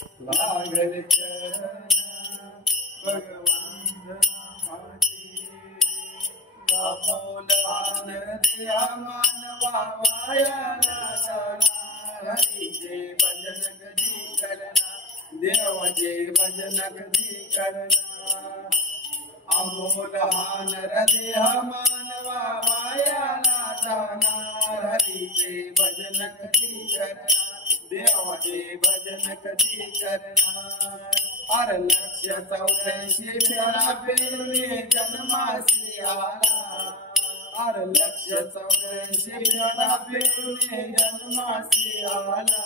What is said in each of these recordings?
लागल चरण भगवान अमोल देहा मानवा वायाला जाणार हरीचे भजन कधी करणार देवाचे भजन कधी करणार अमोल देह मानवा वायाला जाणार हरीचे भजन कधी करणार देवाचे भजन कधी करणार अर 184 फेरा पेरणे जन्मासी आला अर 184 फेरा पेरणे जन्मासी आला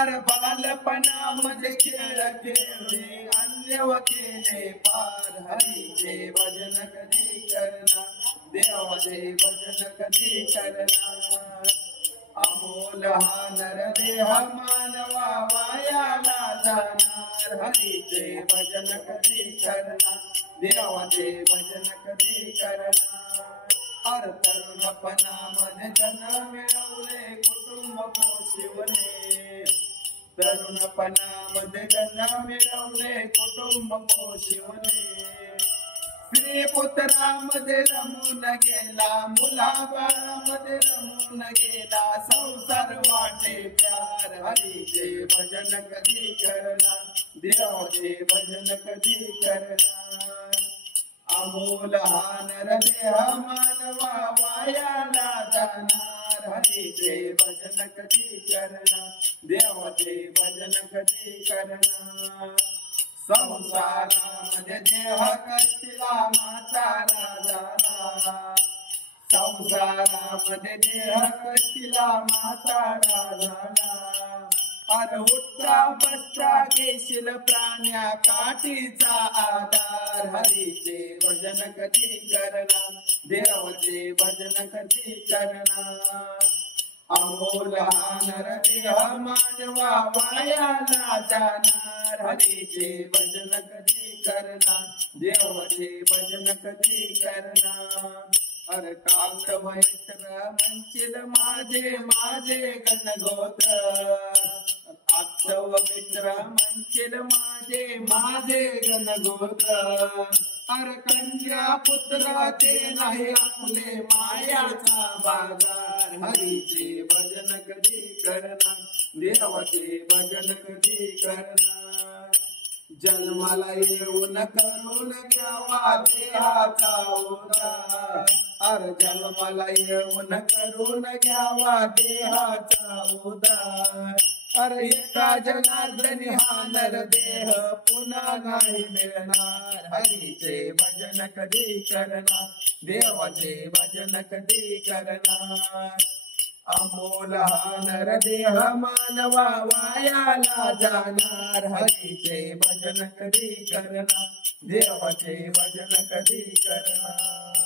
अर बालपणामध्ये खेळ खेळले अन्य केले पार हरीचे भजन कधी करणार देवाचे भजन कधी करणार अमोल देह मानवा वायाला जाणार हरीचे भजन कधी करणार देवाचे भजन कधी करणार अर तरुणपणामध्ये जन मिळवले कुटुंब पोशिवले तरुणपणामध्ये जन मिळवले कुटुंब पोशिवले स्त्री पुत्रामध्ये रमून गेला मुलाबाळामध्ये रमून गेला संसार वाटे प्यार हरीचे भजन कधी करणार देवाचे भजन कधी करणार अमोल देह मानवा वायाला जाणार हरीचे भजन कधी करणार देवाचे भजन कधी करणार संसारामध्ये देह कष्टीला म्हातारा झाला संसारामध्ये देह कष्टीला म्हातारा झाला अर उठता बसता घेशील प्राण्या काठीचा आधार हरीचे भजन कधी करणार देवाचे भजन कधी करणार अमोल देह मानवा वायाला जाणार हरीचे भजन कधी करणार देवाचे भजन कधी करणार अर काल मैत्र म्हणशील माझे माझे गणगोत्र आत्तव मित्र म्हणशील माझे माझे गणगोत्र अर कन्या पुत्र ते नाही आपले मायाचा बाजार हरीचे भजन कधी करणार देवाचे भजन कधी करणार जन्माला येऊन करून घ्यावा देहाचा उद्धार अर जन्माला येऊन करून घ्यावा देहाचा उद्धार अर एका जनार्दनी हा नरदेह पुन्हा नाही मिळणार हरीचे भजन कधी करणार देवाचे भजन कधी करणार अमोल देह मानवा वायाला जाणार हरीचे भजन कधी करणार देवाचे भजन कधी करणार